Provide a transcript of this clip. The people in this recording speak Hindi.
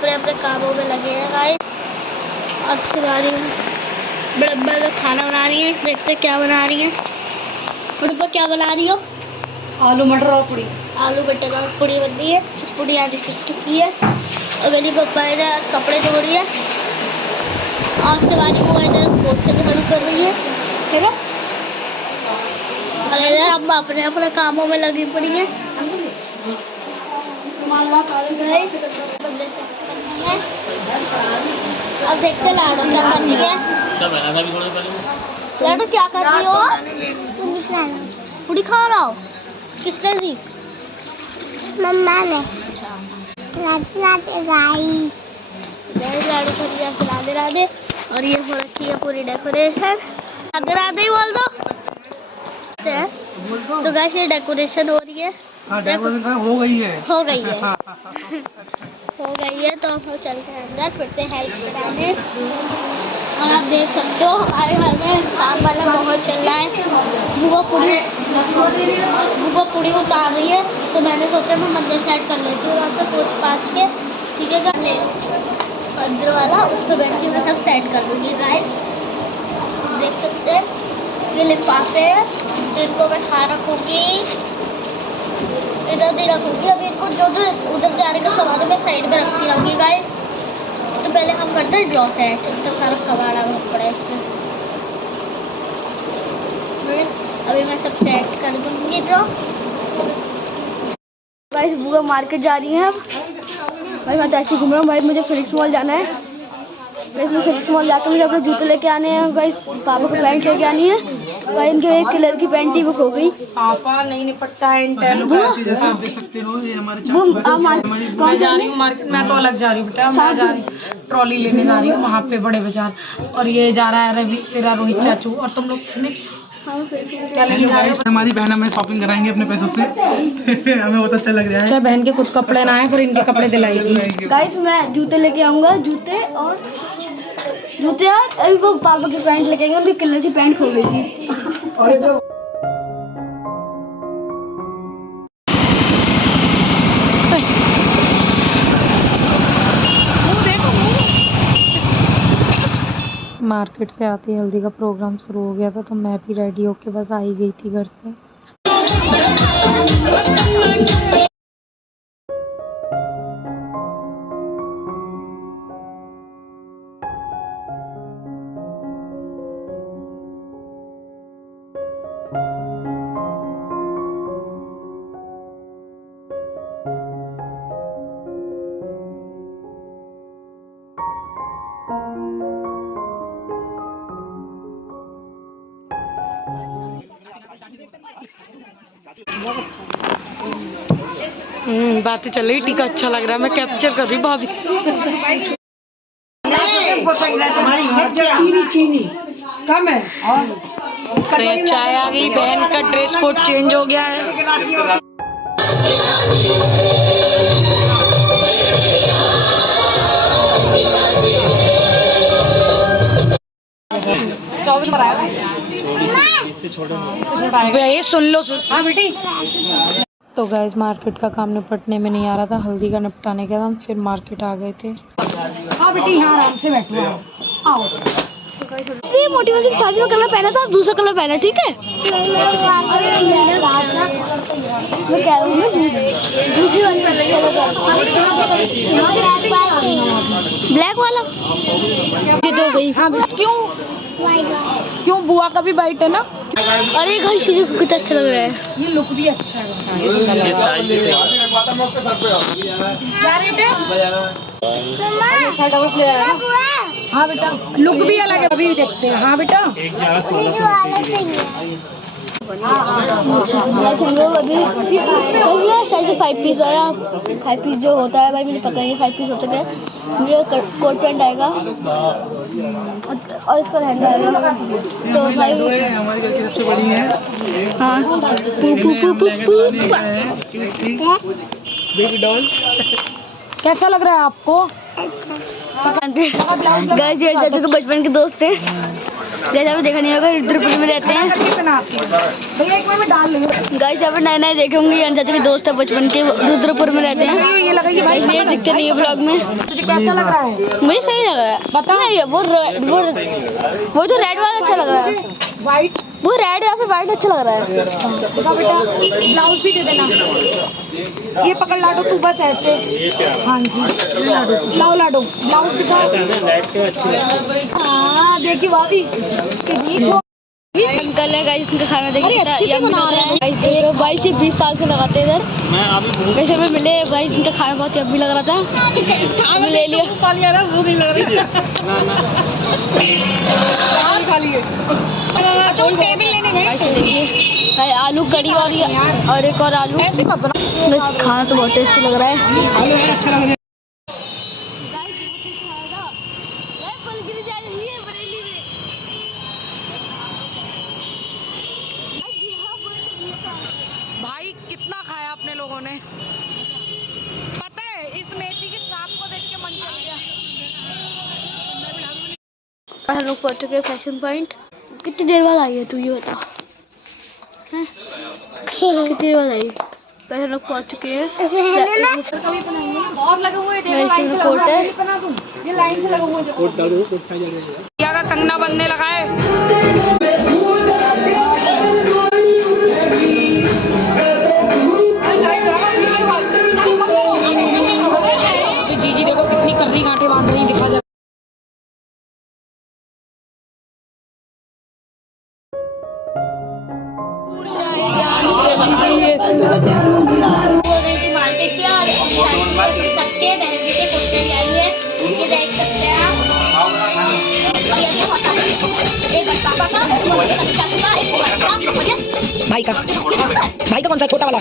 अपने अपने कामों में लगे हैं गाइस। अच्छी रही बड़ब्बा तो खाना बना रही है, देखते क्या बना रही है। बड़ब्बा क्या बना रही हो? आलू मटर और पूड़ी। आलू मटर और पूड़ी बन रही है। पूड़ी आधी सीख चुकी है और मेरी पप्पा इधर कपड़े धो रही है और शिवानी बुआ इधर पोछे झाड़ू कर रही है, ठीक है। और इधर हम अपने अपने कामों में लगी पड़ी है। अब देखते लाडो क्या कर रही है। लाडो क्या कर रही हो? पूड़ी खा रहा हो? किसने दी? मम्मा ने। लाडो कर दिया राधे राधे। और ये हो रखी है पूरी डेकोरेशन। राधे राधे ही बोल दो। तो गाइस ये डेकोरेशन हो रही है। डेकोरेशन हो गई है। हो गई है। हो गई है तो हम चलते हैं अंदर, फिर से हेल्प कराने। और आप देख सकते हो हमारे घर में काम वाला बहुत चल रहा है। बुआ पूड़ी उतार रही है तो मैंने सोचा मैं मंदिर सेट कर लेती हूँ वहाँ पे पोछ पाछ के, ठीक है। करने मंदिर वाला उस पर बैठ के मैं सब सेट कर लूँगी गाइस। देख सकते हैं ये लिफाफे जिनको मैं खा रखूँगी, इधर भी रखूँगी। अभी इनको जो जो उधर जाने का सामान मैं साइड में रखती रहूँगी गाइस। तो पहले हम करते हैं ड्रॉ सेट। इतना सारा कबाड़ा पड़ा है इसमें। अभी मैं सब सेट कर दूँगी ड्रॉ। गाइस बुआ मार्केट जा रही है अब। भाई मैं टैक्सी घूम रहा हूँ। भाई मुझे फिनिक्स मॉल जाना है। इसमें फिनिक्स मॉल जाकर मुझे अपने जूते लेके आने हैं गाइस। पापा को पैंट लेके आनी है भाई। इनके एक कलर की पैंट ही बुक हो गई। पापा नहीं निपटता है आप देख सकते हो ये हमारे मैं जा रही हूँ मार्केट। मैं तो अलग जा रही हूँ बेटा। मैं जा रही ट्रॉली लेने जा रही हूँ वहाँ पे बड़े बाजार। और ये जा रहा है रवि तेरा रोहित चाचू। और तुम लोग फिनिक्स क्या लेने जा रहे हो? हमारी बहन हमें शॉपिंग कराएंगे अपने पैसों से। हमें बहुत अच्छा लग रहा है। अच्छा बहन के कुछ कपड़े ना आए पर इनके कपड़े दिलाएगी गाइस। मैं जूते लेके आऊंगा, जूते और अभी वो पापा की पैंट लेके आएंगे। उनकी कलर की पैंट खो गई थी। और मार्केट से आती हल्दी का प्रोग्राम शुरू हो गया था तो मैं भी रेडी होके बस आई गई थी घर से। बातें चल रही। टीका अच्छा लग रहा है। मैं कैप्चर कर रही भाभी। चीनी कम है। तो चाय आ गई। बहन का ड्रेस कोड चेंज हो गया है। ये सुन लो। हाँ बेटी। तो गाइस मार्केट का काम निपटने में नहीं आ रहा था। हल्दी का निपटाने के बाद हम फिर मार्केट आ गए थे। हाँ बेटी यहाँ आराम से बैठो। आओ। ये मोटी की शादी में कलर पहना था, दूसरा कलर पहना, ठीक है। मैं कह रही हूँ दूसरी वाली ब्लैक वाला ये तो गई। हाँ क्यों बुआ का भी वाइट है ना। अरे घर चीज़ को कितना अच्छा लग रहा है। ये लुक भी अच्छा है। हाँ बेटा लुक भी अलग है। अभी देखते हैं। हाँ बेटा एक ज़्यादा 5 पीस आया। 5 पीस जो होता है भाई मुझे पता नहीं 5 पीस होता क्या। मुझे कोट पैंट आएगा और इसका लहंगा आएगा। तो भाई हमारी घर की सबसे बड़ी है। हाँ बेबी डॉल। कैसा लग रहा है आपको? गाइस ये चाचू के बचपन के दोस्त थे। जैसे अभी देखा नहीं होगा, रुद्रपुर में रहते हैं। भैया एक में डाल लूंगा। गाइस अभी नए नए देखे होंगे, अंजलि के दोस्त है बचपन के, रुद्रपुर में रहते हैं। ये लगाइए भाई, ये दिखते नहीं है ब्लॉग में। तुझे कैसा लग रहा है? मुझे सही लग रहा है। बता। नहीं वो जो रेड वाला अच्छा लग रहा है। वाइट, वो रेड या फिर वाइट अच्छा लग रहा है। बता बेटा, ब्लाउज भी दे देना। ये पकड़ लाडो तू बस ऐसे। हाँ जी लाओ लाडो, ब्लाउज दिखा। हाँ देखिए भाभी कितनी अंकल है गाइस, इनका खाना देखिए। अरे अच्छे से बना रहे हैं। गाइस देखो 22 से 20 साल से लगाते हैं इधर। कैसे हमें मिले गाइस, इनका खाना बहुत यम्मी लग रहा था, हमने ले लिया। पानी आ रहा है, वो नहीं लग रही। खा लिए। अच्छा वो टेबल लेने गए। गाइस देखिए आलू कड़ी और एक और आलू। ऐसे मत बना। बस खाना तो बहुत टेस्टी लग रहा है। आलू यार अच्छा लग रहा है। भाई कितना खाया अपने लोगों ने, पता है इस मेथी की सांप को देख के मन चल गया। हम लोग पहुंच चुके हैं फैशन पॉइंट। कितनी देर बाद आई है तू ये बता, हैं? कितनी देर बाद आई? पहले हम लोग पहुंच चुके हैं। और लगे हुए हैं, वैसे में कोट है। ये लाइन से लगे हुए हैं। कोट डाल दो, कोट साइज आ जाएगा। क्या का कंगना बनने लगा है। जीजी देखो कितनी कर्री गांठें बांध रही दिखा जा। मार्केट किया और सकते हैं बहन के पोस्टर ले आई है, ये देख सकते हैं आप। भाई का कौन सा छोटा वाला?